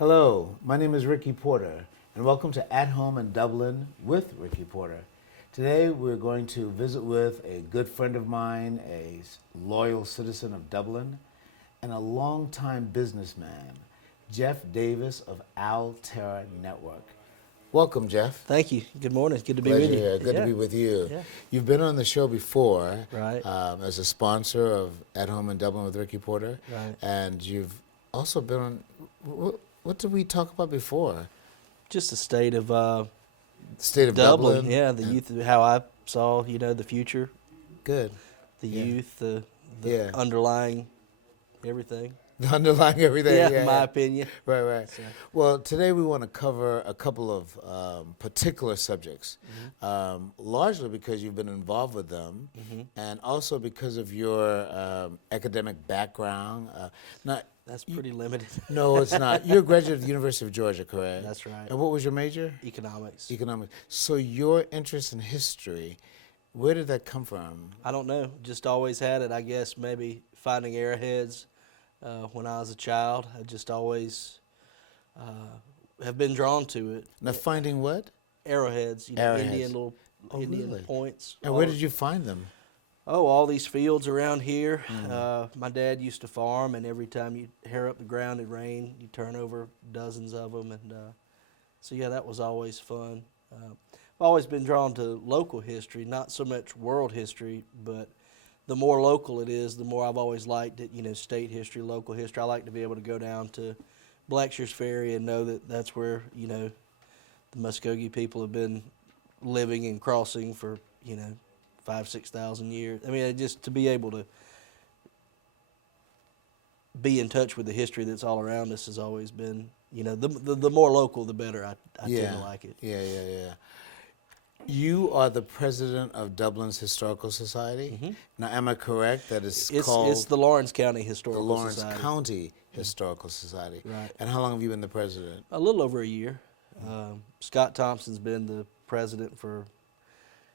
Hello, my name is Ricky Porter, and welcome to At Home in Dublin with Ricky Porter. Today we're going to visit with a good friend of mine, a loyal citizen of Dublin, and a longtime businessman, Jeff Davis of Alterra Network. Welcome, Jeff. Thank you. Good morning. Good to be Pleasure with you. here. Good to be with you. Yeah. You've been on the show before, Right. as a sponsor of At Home in Dublin with Ricky Porter, Right. and you've also been on. What did we talk about before? Just the state of State of Dublin. Yeah, the youth, how I saw, the future, Good. the Yeah. youth, the Yeah. underlying everything. The underlying everything. Yeah, Yeah, in my yeah. opinion. Right. So, Well, today we want to cover a couple of particular subjects, largely because you've been involved with them, and also because of your academic background. Not that's pretty limited. No, it's not. You're a graduate of the University of Georgia, correct? That's right. And what was your major? Economics. Economics. So your interest in history, where did that come from? I don't know. Just always had it. I guess maybe finding arrowheads when I was a child. I just always have been drawn to it. Now, finding what? Arrowheads, Arrowheads. Indian Really? points. And where did you find them? Oh, all these fields around here. My dad used to farm, and every time you hair up the ground, it rained. You turn over dozens of them, and so yeah, that was always fun. I've always been drawn to local history, not so much world history, but the more local it is, the more I've always liked it. State history, local history. I like to be able to go down to Blackshear's Ferry and know that that's where the Muskogee people have been living and crossing for 5,000-6,000 years. I mean, just to be able to be in touch with the history that's all around us has always been, the more local, the better. I tend to like it. Yeah. You are the president of Dublin's Historical Society. Now, am I correct that it's called It's the Lawrence County the Historical Lawrence Society. County Historical Society? Right. And how long have you been the president? A little over a year. Scott Thompson's been the president for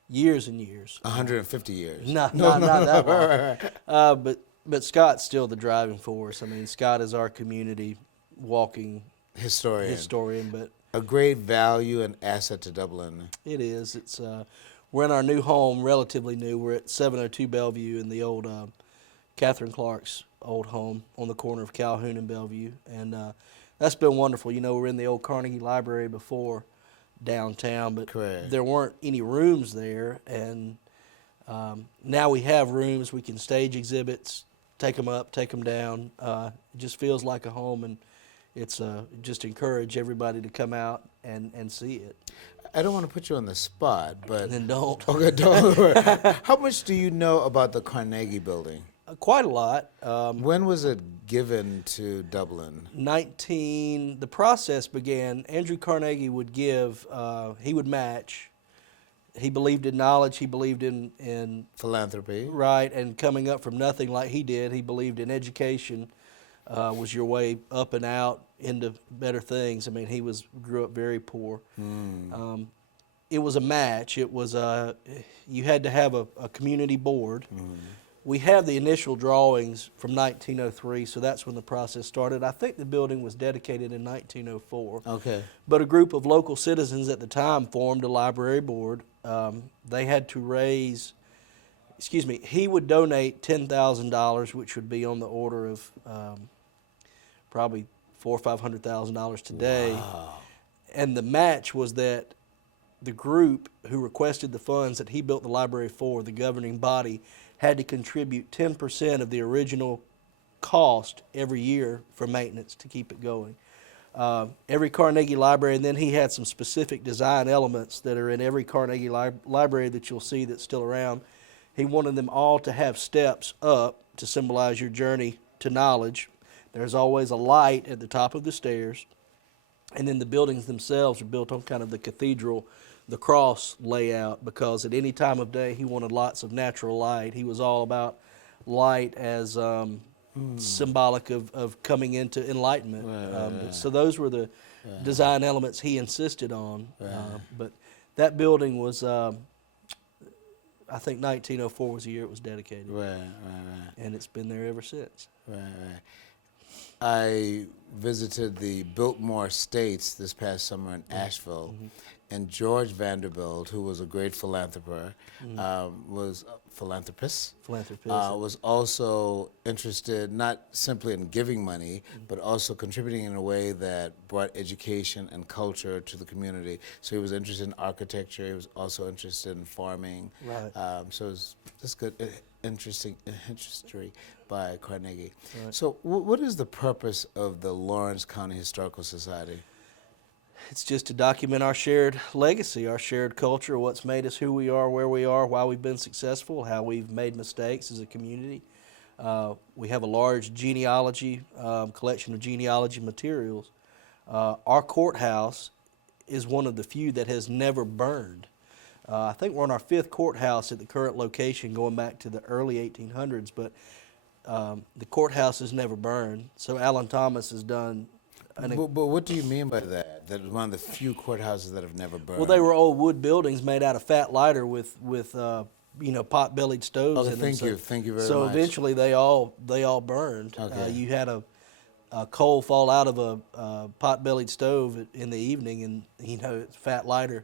years and years. 150 years. Not that long. But Scott's still the driving force. I mean, Scott is our community walking historian, but A great value and asset to Dublin. it is. It's we're in our new home, relatively new. We're at 702 Bellevue in the old Catherine Clark's old home on the corner of Calhoun and Bellevue, and that's been wonderful. We're in the old Carnegie Library before downtown, but Correct. there weren't any rooms there, and now we have rooms. We can stage exhibits, take them up, take them down. It just feels like a home, and it's just encourage everybody to come out and see it. I don't want to put you on the spot, but And then don't. okay, don't. How much do you know about the Carnegie Building? Quite a lot. When was it given to Dublin? The process began. Andrew Carnegie would give, he would match. He believed in knowledge. He believed in Philanthropy. right, and coming up from nothing like he did. He believed in education was your way up and out into better things. I mean, he grew up very poor. It was a match. It was you had to have a community board. We have the initial drawings from 1903, so that's when the process started. I think the building was dedicated in 1904. Okay. But a group of local citizens at the time formed a library board. They had to raise, he would donate $10,000, which would be on the order of probably $400,000 or $500,000 today. Wow. And the match was that the group who requested the funds that he built the library for, the governing body, had to contribute 10% of the original cost every year for maintenance to keep it going. Every Carnegie library, and then he had some specific design elements that are in every Carnegie library that you'll see that's still around. He wanted them all to have steps up to symbolize your journey to knowledge. There's always a light at the top of the stairs, and then the buildings themselves are built on kind of the cathedral, the cross layout, because at any time of day he wanted lots of natural light. He was all about light as symbolic of coming into enlightenment. Right. So those were the design elements he insisted on. But that building was, I think 1904 was the year it was dedicated. Right. And it's been there ever since. Right. I visited the Biltmore Estates this past summer in Asheville, and George Vanderbilt, who was a great philanthropist, was also interested not simply in giving money, but also contributing in a way that brought education and culture to the community. So he was interested in architecture. He was also interested in farming. Right. So it was just good, interesting history by Carnegie. Right. So what is the purpose of the Lawrence County Historical Society? It's just to document our shared legacy, our shared culture, what's made us who we are, where we are, why we've been successful, how we've made mistakes as a community. We have a large genealogy, collection of genealogy materials. Our courthouse is one of the few that has never burned. I think we're on our 5th courthouse at the current location going back to the early 1800s, but the courthouse has never burned. So Alan Thomas has done But what do you mean by that? That it's one of the few courthouses that have never burned? well, they were old wood buildings made out of fat lighter with pot-bellied stoves Okay, in them. thank you very so much. eventually they all burned. Okay. You had a coal fall out of a pot-bellied stove in the evening, and it's fat lighter,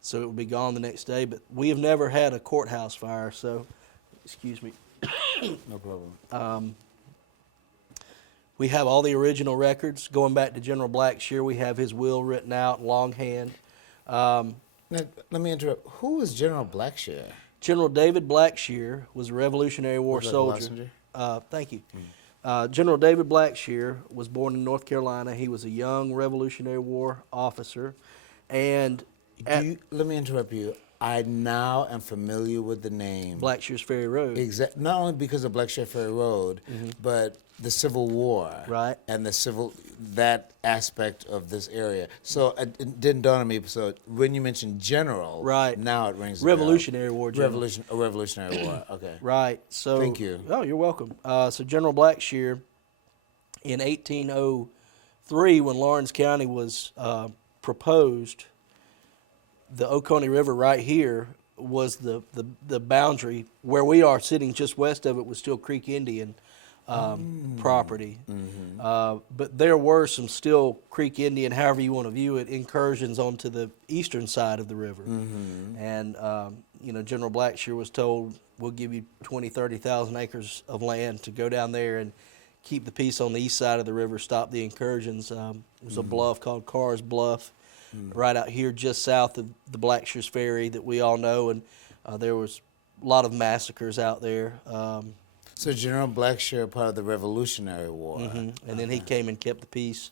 so it would be gone the next day. But we have never had a courthouse fire. So, excuse me. No problem. We have all the original records going back to General Blackshear. We have his will written out longhand. Now, let me interrupt. Who was General Blackshear? General David Blackshear was a Revolutionary War Was that soldier. Blasinger? Thank you. General David Blackshear was born in North Carolina. He was a young Revolutionary War officer, and Let me interrupt you. I now am familiar with the name. Blackshear's Ferry Road. Not only because of Blackshear Ferry Road, but the Civil War. Right. And that aspect of this area. So it didn't dawn on me. So when you mentioned general, Right. now it rings a Revolutionary bell. War general. Revolutionary War. Okay. Right. So Thank you. Oh, you're welcome. So General Blackshear, in 1803, when Lawrence County was proposed, the Oconee River right here was the boundary. Where we are sitting just west of it was still Creek Indian property. But there were some still Creek Indian, however you want to view it, incursions onto the eastern side of the river. And, General Blackshear was told, we'll give you 30,000 acres of land to go down there and keep the peace on the east side of the river, stop the incursions. There was a bluff called Carr's Bluff, right out here just south of the Blackshear's Ferry that we all know, and there was a lot of massacres out there. So General Blackshear, part of the Revolutionary War. And then he came and kept the peace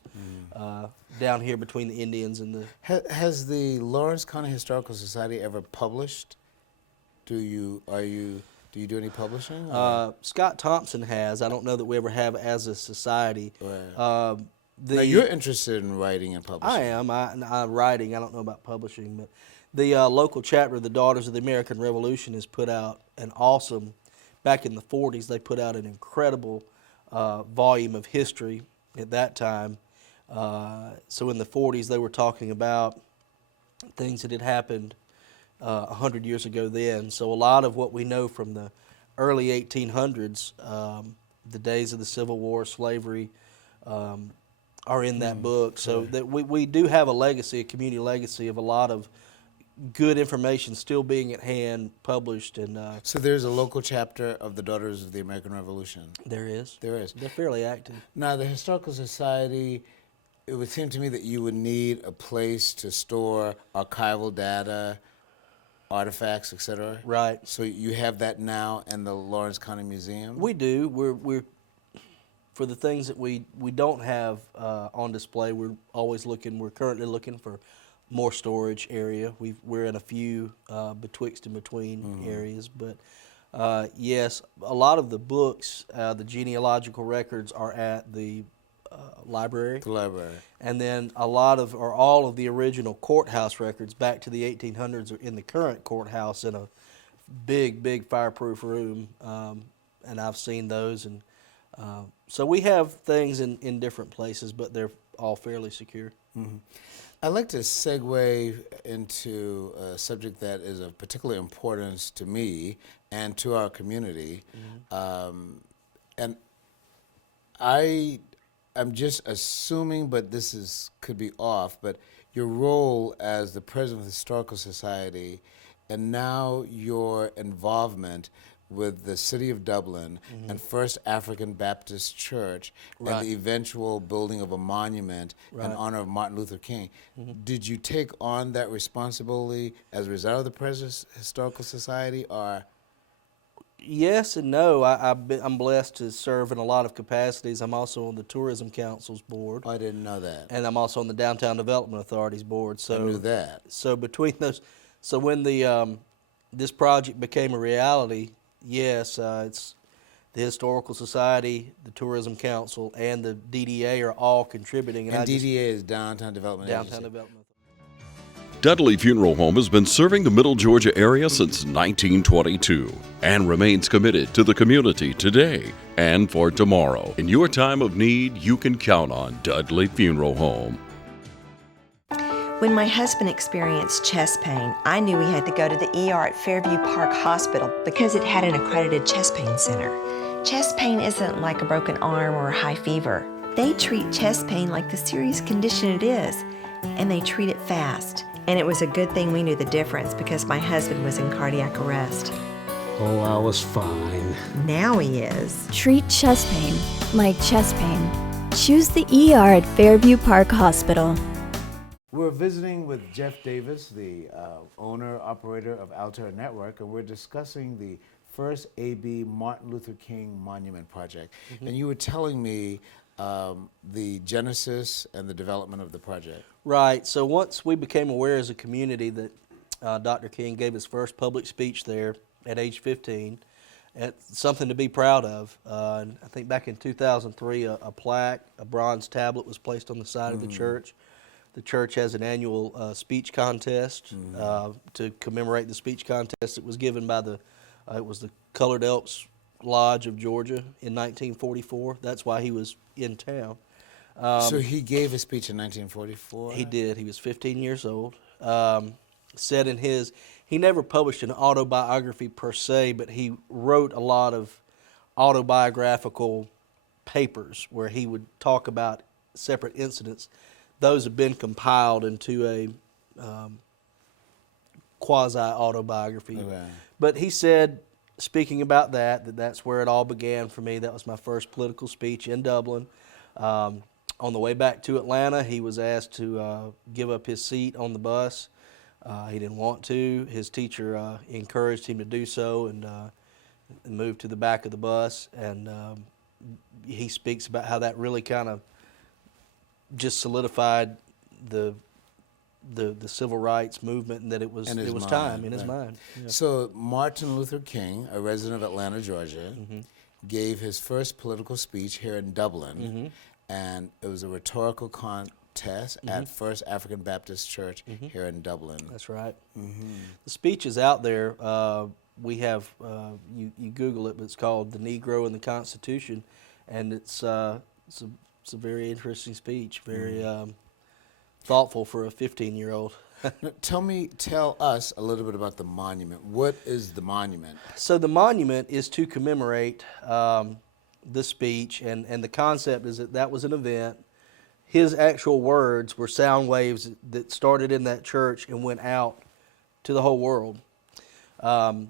down here between the Indians and the... Has the Lawrence County Historical Society ever published? Do you do any publishing? Scott Thompson has. I don't know that we ever have as a society. Right. Now you're interested in writing and publishing. I am. I'm writing. I don't know about publishing, but the local chapter of the Daughters of the American Revolution has put out an awesome. Back in the 40s, they put out an incredible volume of history at that time. So in the 40s, they were talking about things that had happened 100 years ago then. So a lot of what we know from the early 1800s, the days of the Civil War, slavery, are in that book. So that we do have a legacy, a community legacy of a lot of good information still being at hand, published. And so there's a local chapter of the Daughters of the American Revolution. There is. There is. They're fairly active. Now the Historical Society, it would seem to me that you would need a place to store archival data, artifacts, etc. Right. So you have that now in the Lawrence County Museum? We do. We're for the things that we don't have on display. We're always looking. We're currently looking for more storage area. We're in a few betwixt and between areas, but yes, a lot of the books, the genealogical records are at the library. The library. And then a lot of, or all of the original courthouse records back to the 1800s are in the current courthouse in a big fireproof room, and I've seen those. And so we have things in different places, but they're all fairly secure. I'd like to segue into a subject that is of particular importance to me and to our community. And I'm just assuming, but could be off. But your role as the president of the Historical Society, and now your involvement with the City of Dublin and First African Baptist Church and Right. the eventual building of a monument in Right. honor of Martin Luther King. Did you take on that responsibility as a result of the President's Historical Society, or? Yes and no. I'm blessed to serve in a lot of capacities. I'm also on the Tourism Council's board, Oh, I didn't know that. and I'm also on the Downtown Development Authority's board. So I knew that. So between those, so when the this project became a reality, yes, it's the Historical Society, the Tourism Council, and the DDA are all contributing. And DDA is Downtown Development Downtown Agency. Development. Dudley Funeral Home has been serving the Middle Georgia area since 1922 and remains committed to the community today and for tomorrow. In your time of need, you can count on Dudley Funeral Home. When my husband experienced chest pain, I knew he had to go to the ER at Fairview Park Hospital because it had an accredited chest pain center. Chest pain isn't like a broken arm or a high fever. They treat chest pain like the serious condition it is, and they treat it fast. And it was a good thing we knew the difference because my husband was in cardiac arrest. Oh, I was fine. Now he is. Treat chest pain like chest pain. Choose the ER at Fairview Park Hospital. We're visiting with Jeff Davis, the owner-operator of Alterra Network, and we're discussing the first AB Martin Luther King Monument Project. And you were telling me the genesis and the development of the project. Right. So once we became aware as a community that Dr. King gave his first public speech there at age 15, it's something to be proud of. And I think back in 2003, a plaque, a bronze tablet was placed on the side of the church. The church has an annual speech contest to commemorate the speech contest that was given by it was the Colored Elks Lodge of Georgia in 1944. That's why he was in town. So he gave a speech in 1944? He did. He was 15 years old. Said in he never published an autobiography per se, but he wrote a lot of autobiographical papers where he would talk about separate incidents. Those have been compiled into a quasi-autobiography. Okay. But he said, speaking about that's where it all began for me. That was my first political speech in Dublin. On the way back to Atlanta, he was asked to give up his seat on the bus. He didn't want to. His teacher encouraged him to do so and moved to the back of the bus. And he speaks about how that really kind of just solidified the civil rights movement, and that it was time in his mind. Yeah. So Martin Luther King, a resident of Atlanta, Georgia, gave his first political speech here in Dublin, and it was a rhetorical contest at First African Baptist Church here in Dublin. That's right. The speech is out there. We have you Google it, but it's called "The Negro and the Constitution," and it's a very interesting speech, very thoughtful for a 15-year-old. Now, tell us a little bit about the monument. What is the monument? So the monument is to commemorate the speech, and the concept is that was an event. His actual words were sound waves that started in that church and went out to the whole world. The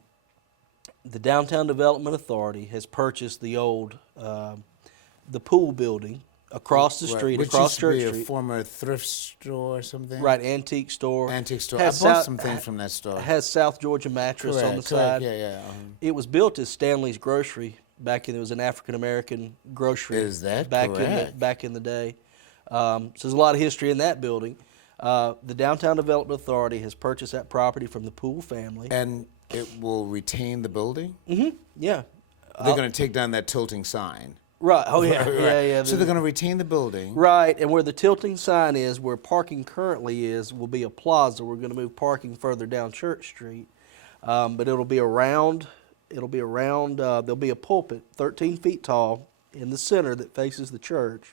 Downtown Development Authority has purchased the old the pool building across the street, Which across used to Church be Street. a former thrift store or something? Right, antique store. Antique store. I Has bought South- some things from that store. Has South Georgia mattress on the side. Yeah. It was built as Stanley's Grocery back in. It was an African American grocery. Is that back correct? back in the day? So there's a lot of history in that building. The Downtown Development Authority has purchased that property from the Poole family. And it will retain the building? Yeah. They're going to take down that tilting sign. Right. Oh yeah. Right. Yeah. So they're going to retain the building. Right, and where the tilting sign is, where parking currently is, will be a plaza. We're going to move parking further down Church Street, but it'll be around. There'll be a pulpit, 13 feet tall, in the center that faces the church.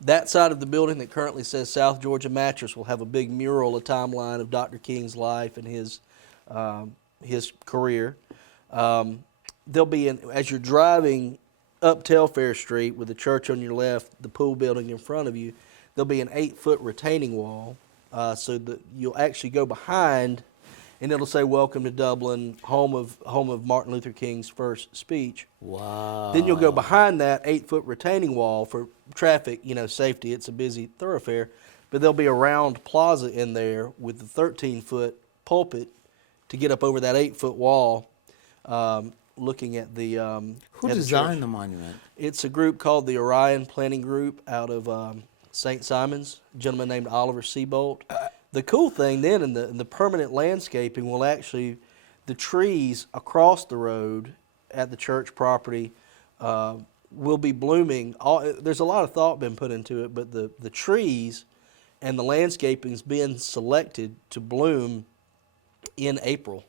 That side of the building that currently says South Georgia Mattress will have a big mural, a timeline of Dr. King's life and his career. There'll be, as you're driving up Telfair Street with the church on your left, the pool building in front of you, there'll be an 8-foot retaining wall, so that you'll actually go behind, and it'll say "Welcome to Dublin, home of Martin Luther King's first speech." Wow. Then you'll go behind that 8-foot retaining wall for traffic, safety. It's a busy thoroughfare, but there'll be a round plaza in there with the 13-foot pulpit to get up over that 8-foot wall. Looking at the Who at the designed church. the monument? It's a group called the Orion Planning Group out of St. Simon's, a gentleman named Oliver Seabolt. The cool thing then in the permanent landscaping will actually, the trees across the road at the church property will be blooming. There's a lot of thought been put into it, but the trees and the landscaping's been selected to bloom in April,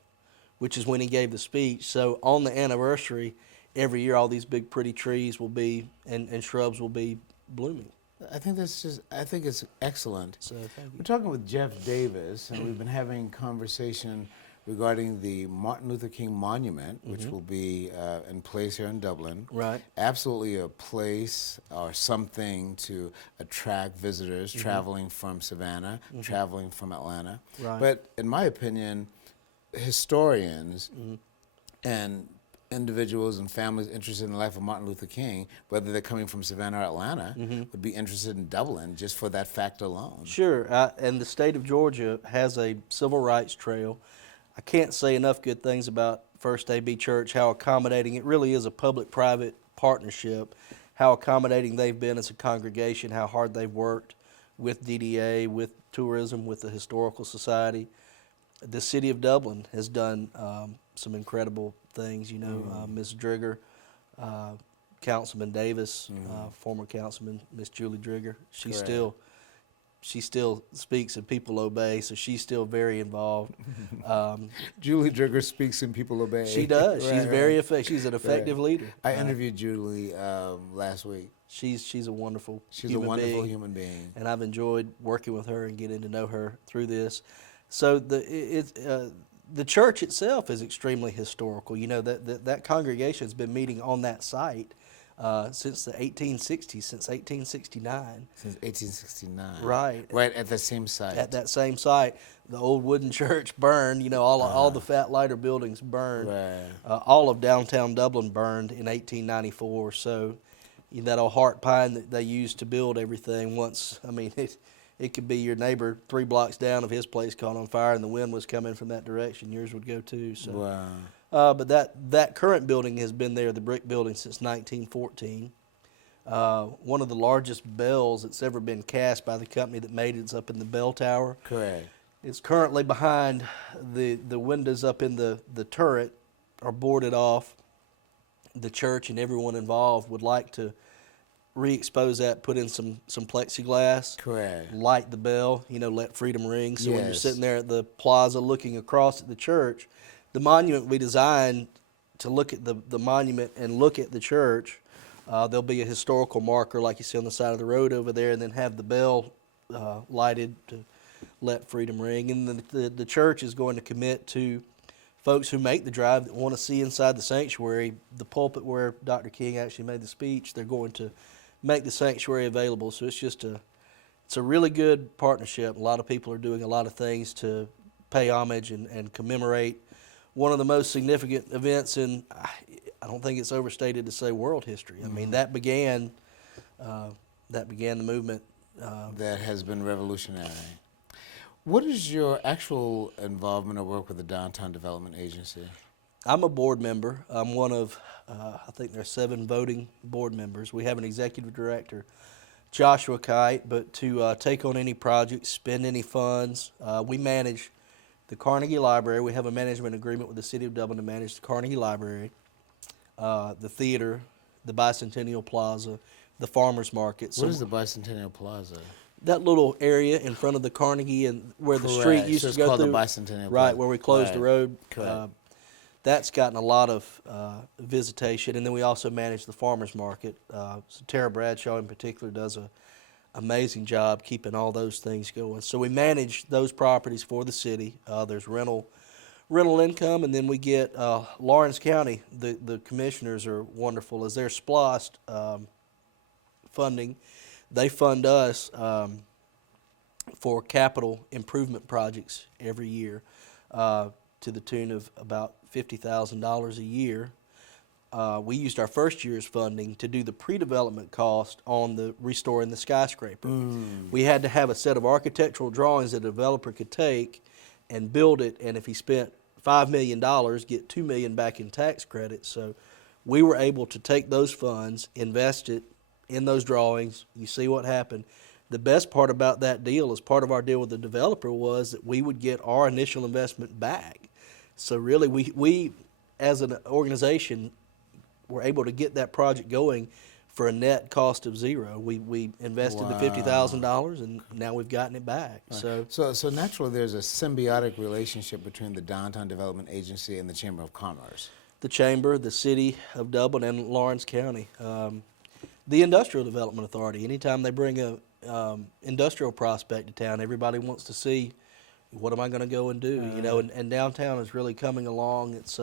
which is when he gave the speech. So on the anniversary, every year all these big pretty trees will be and shrubs will be blooming. I think it's excellent. So thank you. We're talking with Jeff Davis, and we've been having conversation regarding the Martin Luther King Monument, which will be in place here in Dublin. Right. Absolutely a place or something to attract visitors traveling from Savannah, traveling from Atlanta. Right. But in my opinion, historians and individuals and families interested in the life of Martin Luther King, whether they're coming from Savannah or Atlanta, would be interested in Dublin just for that fact alone. Sure, and the state of Georgia has a civil rights trail. I can't say enough good things about First AB Church, how accommodating, it really is a public-private partnership, how accommodating they've been as a congregation, how hard they've worked with DDA, with tourism, with the Historical Society. The city of Dublin has done some incredible things, Ms. Drigger, Councilman Davis, former councilman, Miss Julie Drigger. She still speaks and people obey, so she's still very involved. Julie Drigger speaks and people obey. She does. Right, She's right. very effective. She's an effective leader. I interviewed Julie last week. She's a wonderful She's human a wonderful being, human being. and I've enjoyed working with her and getting to know her through this. So the church itself is extremely historical. That congregation has been meeting on that site since the 1860s, since 1869. Since 1869. Right. Right at the same site. At that same site, the old wooden church burned. All the fat lighter buildings burned. Right. All of downtown Dublin burned in 1894. So that old heart pine that they used to build everything once, it could be your neighbor 3 blocks down if his place caught on fire and the wind was coming from that direction, yours would go too. So. Wow. But that current building has been there, the brick building, since 1914. One of the largest bells that's ever been cast by the company that made it's up in the bell tower. Correct. It's currently behind the windows up in the turret are boarded off. The church and everyone involved would like to re-expose that, put in some plexiglass. Correct. Light the bell, let freedom ring. So when you're Yes. sitting there at the plaza looking across at the church, the monument will be designed to look at the monument and look at the church. There'll be a historical marker like you see on the side of the road over there, and then have the bell lighted to let freedom ring. And the church is going to commit to folks who make the drive that want to see inside the sanctuary, the pulpit where Dr. King actually made the speech. They're going to make the sanctuary available. So it's a really good partnership. A lot of people are doing a lot of things to pay homage and commemorate one of the most significant events in, I don't think it's overstated to say, world history. That began the movement. That has been revolutionary. What is your actual involvement or work with the Downtown Development Agency? I'm a board member. I'm one of, I think there are 7 voting board members. We have an executive director, Joshua Kite, but to take on any projects, spend any funds, we manage the Carnegie Library. We have a management agreement with the City of Dublin to manage the Carnegie Library, the theater, the Bicentennial Plaza, the Farmers Market. What is the Bicentennial Plaza? That little area in front of the Carnegie and where the Correct. street used So to it's go called through. the Bicentennial Right, Plaza. where we closed the Right. road. Correct. That's gotten a lot of visitation, and then we also manage the farmers market. So Tara Bradshaw in particular does an amazing job keeping all those things going. So we manage those properties for the city. There's rental rental income, and then we get Lawrence County. The commissioners are wonderful as they're SPLOST funding. They fund us for capital improvement projects every year to the tune of about $50,000 a year. We used our first year's funding to do the pre-development cost on the restoring the skyscraper. We had to have a set of architectural drawings that a developer could take and build it, and if he spent $5 million, get $2 million back in tax credits. So we were able to take those funds, invest it in those drawings. You see what happened. The best part about that deal, as part of our deal with the developer, was that we would get our initial investment back. So really, we as an organization were able to get that project going for a net cost of zero. We invested the $50,000, and now we've gotten it back. Right. So naturally, there's a symbiotic relationship between the Downtown Development Agency and the Chamber of Commerce. The Chamber, the City of Dublin, and Lawrence County. The Industrial Development Authority, anytime they bring a industrial prospect to town, everybody wants to see, what am I going to go and do? You know, and downtown is really coming along. It's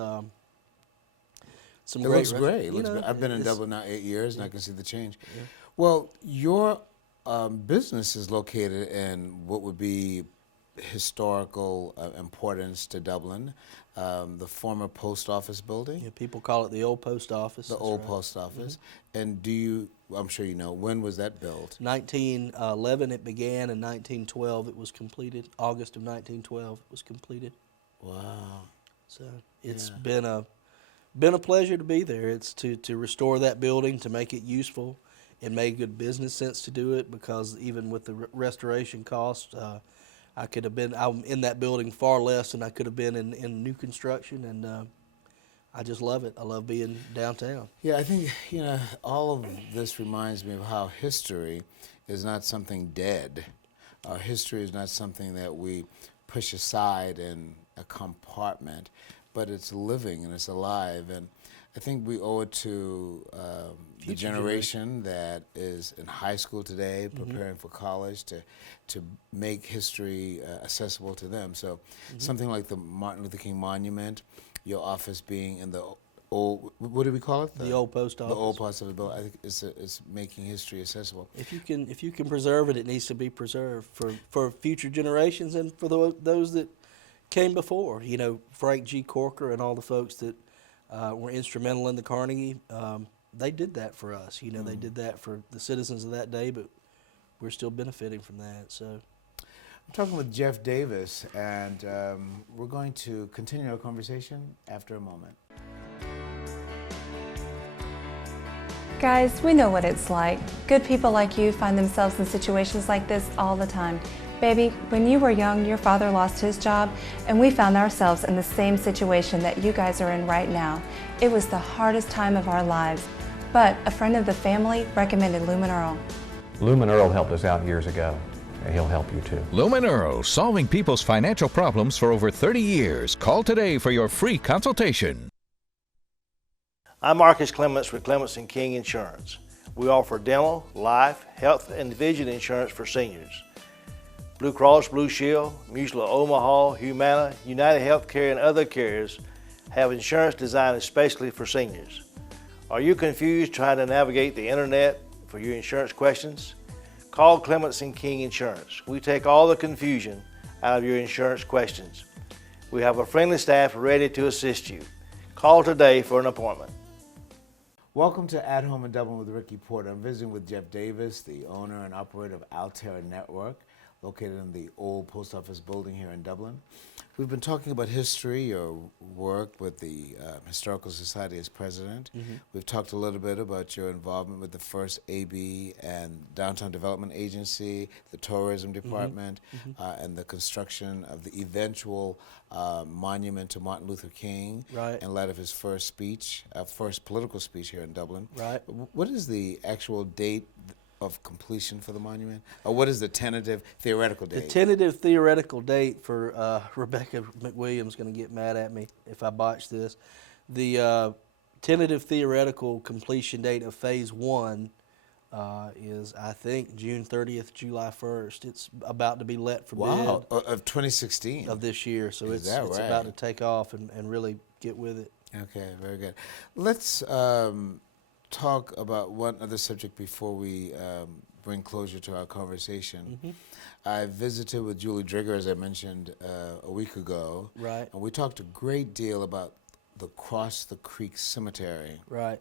It looks great. I've been in Dublin now 8 years, and I can see the change. Yeah. Well, your business is located in what would be historical importance to Dublin, the former post office building. Yeah, people call it the old post office. The old post office. And I'm sure you know, when was that built? 1911 it began, and 1912 it was completed. August of 1912 it was completed. Wow. So it's been a pleasure to be there. It's to restore that building, to make it useful. It made good business sense to do it, because even with the restoration cost, I'm in that building far less than I could have been in new construction, and I just love it. I love being downtown. Yeah, I think, all of this reminds me of how history is not something dead. Our history is not something that we push aside in a compartment, but it's living and it's alive. And I think we owe it to the generation that is in high school today, preparing for college, to make history accessible to them. So something like the Martin Luther King Monument, your office being in the old, what do we call it? The old post office. The old post office building. I think it's making history accessible. If you can preserve it, it needs to be preserved for future generations and for those that came before. Frank G. Corker and all the folks that were instrumental in the Carnegie, they did that for us. They did that for the citizens of that day, but we're still benefiting from that. So, I'm talking with Jeff Davis, and we're going to continue our conversation after a moment. Guys, we know what it's like. Good people like you find themselves in situations like this all the time. Baby, when you were young, your father lost his job, and we found ourselves in the same situation that you guys are in right now. It was the hardest time of our lives, but a friend of the family recommended Lumen Earl. Lumen Earl helped us out years ago, and he'll help you too. Lumen Earl, solving people's financial problems for over 30 years. Call today for your free consultation. I'm Marcus Clements with Clements & King Insurance. We offer dental, life, health, and vision insurance for seniors. Blue Cross Blue Shield, Mutual of Omaha, Humana, United Healthcare, and other carriers have insurance designed especially for seniors. Are you confused trying to navigate the internet for your insurance questions? Call Clements & King Insurance. We take all the confusion out of your insurance questions. We have a friendly staff ready to assist you. Call today for an appointment. Welcome to At Home in Dublin with Ricky Porter. I'm visiting with Jeff Davis, the owner and operator of Alterra Network, located in the old post office building here in Dublin. We've been talking about history, your work with the Historical Society as president. We've talked a little bit about your involvement with the first AB and Downtown Development Agency, the tourism department, and the construction of the eventual monument to Martin Luther King in light of his first speech, first political speech here in Dublin. Right. What is the actual date of completion for the monument? Or what is the tentative theoretical date? The tentative theoretical date for Rebecca McWilliams is going to get mad at me if I botch this. The tentative theoretical completion date of phase 1 is, I think, June 30th, July 1st. It's about to be let for Wow, bid of 2016. of this year, so Is it's that about right? to take off and really get with it. Okay, very good. Let's talk about one other subject before we bring closure to our conversation. I visited with Julie Drigger, as I mentioned, a week ago. Right. And we talked a great deal about the Cross the Creek Cemetery. Right.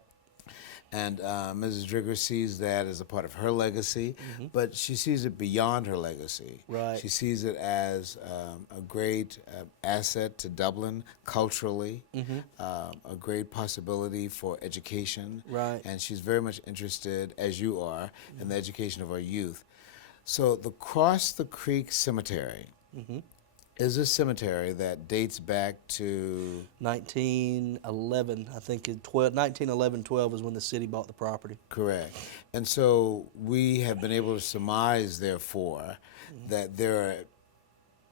And Mrs. Drigger sees that as a part of her legacy, but she sees it beyond her legacy. Right. She sees it as a great asset to Dublin culturally, a great possibility for education. Right. And she's very much interested, as you are, in the education of our youth. So the Cross the Creek Cemetery is a cemetery that dates back to 1911, I think. 1911, 12 is when the city bought the property. correct. And so we have been able to surmise, therefore, that there are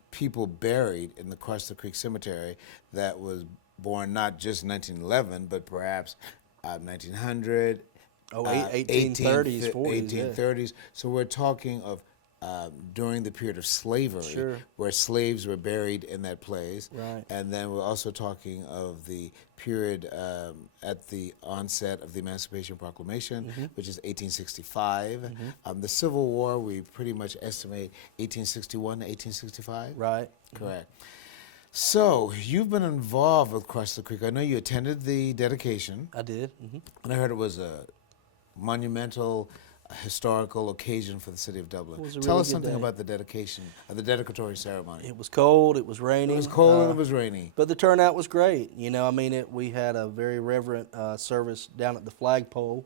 people buried in the Cross the Creek Cemetery that was born not just 1911, but perhaps 1900. Oh, 1830s, 40s, yeah. 1830s. So we're talking of during the period of slavery, Sure. where slaves were buried in that place. Right. And then we're also talking of the period at the onset of the Emancipation Proclamation, which is 1865. The Civil War, we pretty much estimate 1861 to 1865. Right. Correct. So you've been involved with Cross the Creek. I know you attended the dedication, I did. and I heard it was a monumental historical occasion for the city of Dublin. It was a Tell really us good something day. about the dedication, the dedicatory ceremony. It was cold, it was raining. It was cold and it was rainy. But the turnout was great. You know, I mean, we had a very reverent service down at the flagpole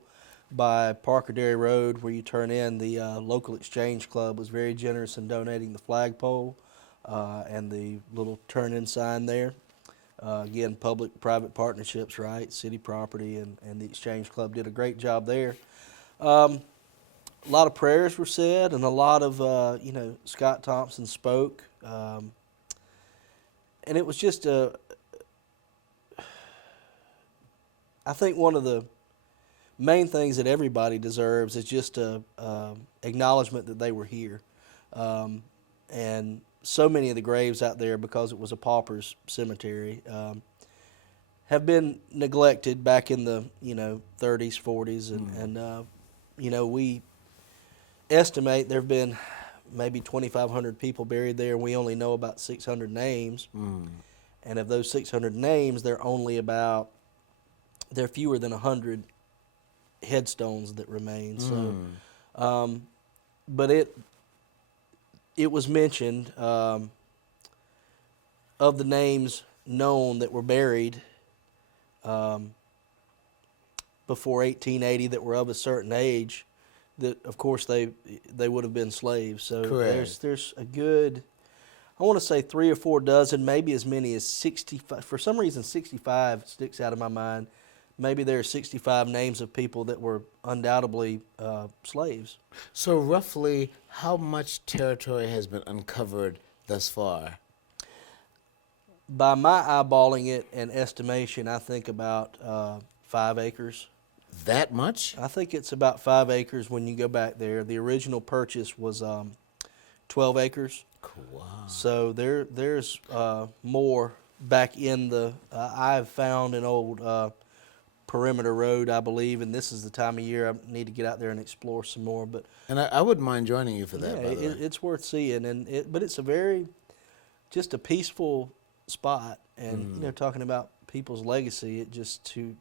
by Parker Dairy Road where you turn in. The local exchange club was very generous in donating the flagpole and the little turn-in sign there. Again, public-private partnerships, right? City property and the exchange club did a great job there. A lot of prayers were said, and a lot of, Scott Thompson spoke. And it was just I think one of the main things that everybody deserves is just a acknowledgement that they were here. And so many of the graves out there, because it was a pauper's cemetery, have been neglected back in the 30s, 40s, and we estimate there have been maybe 2,500 people buried there. We only know about 600 names, and of those 600 names, there are fewer than 100 headstones that remain. So, but it was mentioned of the names known that were buried before 1880 that were of a certain age, that of course they would have been slaves. So there's a good, I want to say 3 or 4 dozen, maybe as many as 65. For some reason, 65 sticks out of my mind. Maybe there are 65 names of people that were undoubtedly slaves. So roughly, how much territory has been uncovered thus far? By my eyeballing it and estimation, I think about 5 acres. That much? I think it's about 5 acres when you go back there. The original purchase was 12 acres. Wow. So there's more back in the, I've found an old perimeter road, I believe, and this is the time of year I need to get out there and explore some more. But And I wouldn't mind joining you for that, yeah, by the way. it's worth seeing, but it's just a peaceful spot, and talking about people's legacy, it just to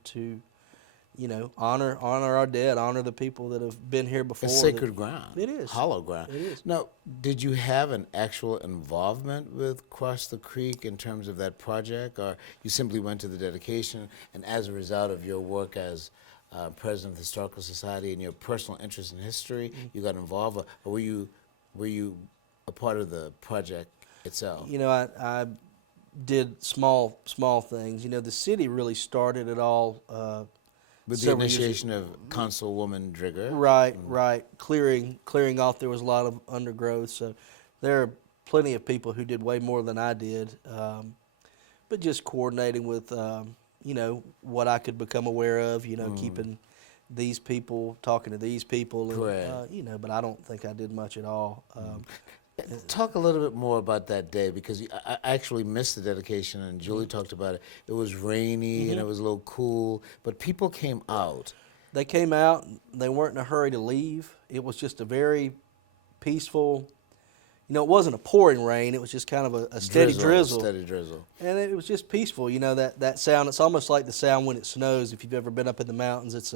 honor our dead, honor the people that have been here before. It's sacred ground. It is. Hollow ground. It is. Now, did you have an actual involvement with Cross the Creek in terms of that project, or you simply went to the dedication, and as a result of your work as president of the Historical Society and your personal interest in history, you got involved, or were you a part of the project itself? I did small things. The city really started it all. With the initiation of Councilwoman Drigger. Right. Clearing off, there was a lot of undergrowth. So there are plenty of people who did way more than I did. But just coordinating with, what I could become aware of, keeping these people, talking to these people, and, Correct. you know, but I don't think I did much at all. Talk a little bit more about that day, because I actually missed the dedication, and Julie talked about it. It was rainy and it was a little cool, but people came out. They came out, and they weren't in a hurry to leave. It was just a very peaceful, you know, it wasn't a pouring rain, it was just kind of a steady drizzle. Steady drizzle. And it was just peaceful, you know, that sound. It's almost like the sound when it snows. If you've ever been up in the mountains, it's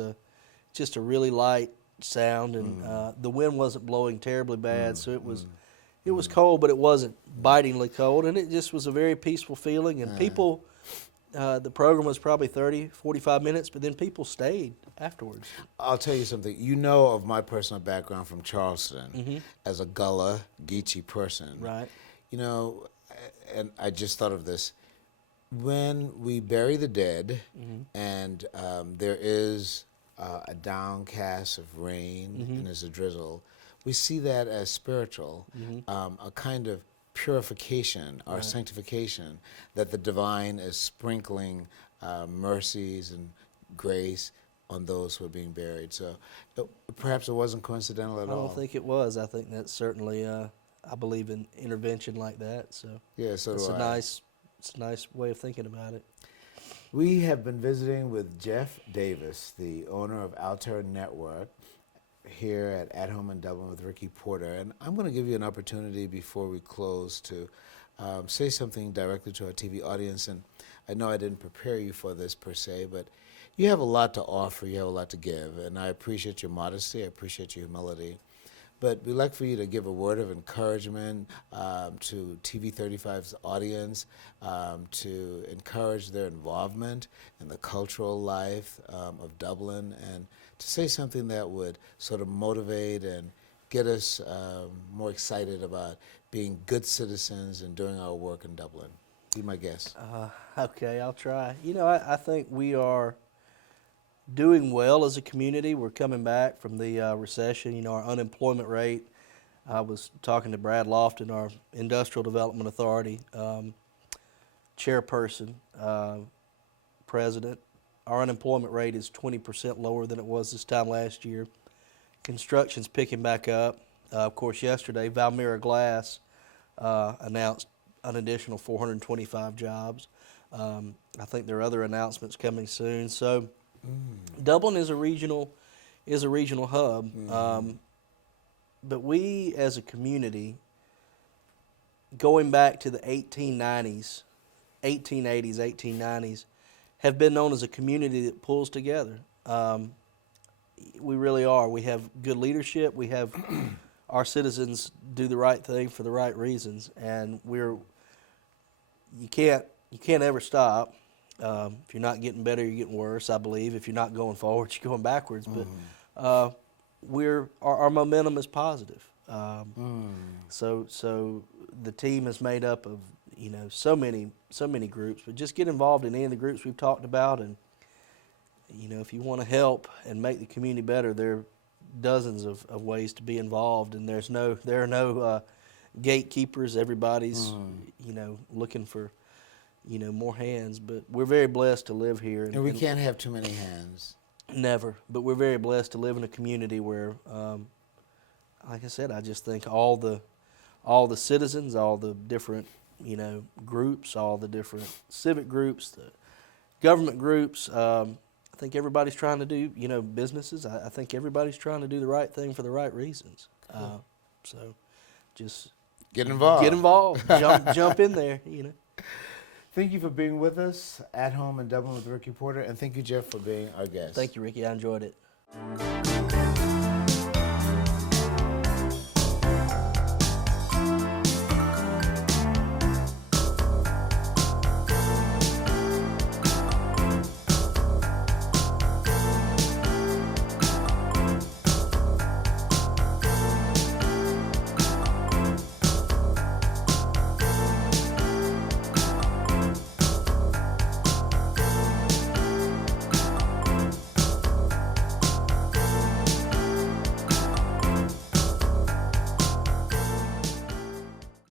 just a really light sound, and the wind wasn't blowing terribly bad, so it was cold, but it wasn't bitingly cold, and it just was a very peaceful feeling. And people, the program was probably 30, 45 minutes, but then people stayed afterwards. I'll tell you something. You know of my personal background from Charleston as a Gullah, Geechee person. Right. You know, and I just thought of this. When we bury the dead and there is a downcast of rain and there's a drizzle, we see that as spiritual, a kind of purification or sanctification, that the divine is sprinkling mercies and grace on those who are being buried. So perhaps it wasn't coincidental at all. I don't think it was. I think that's certainly, I believe in intervention like that. So yeah, so it's do a I. it's a nice way of thinking about it. We have been visiting with Jeff Davis, the owner of Alterra Network, here at Home in Dublin with Ricky Porter. And I'm going to give you an opportunity before we close to say something directly to our TV audience. And I know I didn't prepare you for this per se, but you have a lot to offer, you have a lot to give. And I appreciate your modesty, I appreciate your humility. But we'd like for you to give a word of encouragement to TV 35's audience, to encourage their involvement in the cultural life of Dublin, and to say something that would sort of motivate and get us more excited about being good citizens and doing our work in Dublin. Be my guest. Okay, I'll try. You know, I think we are doing well as a community. We're coming back from the recession. You know, our unemployment rate, I was talking to Brad Lofton, our Industrial Development Authority chairperson, president. Our unemployment rate is 20% lower than it was this time last year. Construction's picking back up. Of course, yesterday, Valmera Glass announced an additional 425 jobs. I think there are other announcements coming soon. So Dublin is a regional hub, but we as a community, going back to the 1880s, 1890s, have been known as a community that pulls together. We really are. We have good leadership. We have our citizens do the right thing for the right reasons, and you can't ever stop. If you're not getting better, you're getting worse, I believe. If you're not going forward, you're going backwards. But our momentum is positive. So the team is made up of, you know, so many groups. But just get involved in any of the groups we've talked about, and you know, if you want to help and make the community better, there are dozens of ways to be involved, and there are no gatekeepers. Everybody's you know, looking for, you know, more hands. But we're very blessed to live here. And we can't have too many hands. Never. But we're very blessed to live in a community where, like I said, I just think all the citizens, all the different, you know, groups, all the different civic groups, the government groups, I think everybody's trying to do, you know, businesses. I think everybody's trying to do the right thing for the right reasons. So just get involved. Get involved. Jump in there, you know. Thank you for being with us at Home in Dublin with Ricky Porter, and thank you, Jeff, for being our guest. Thank you, Ricky. I enjoyed it.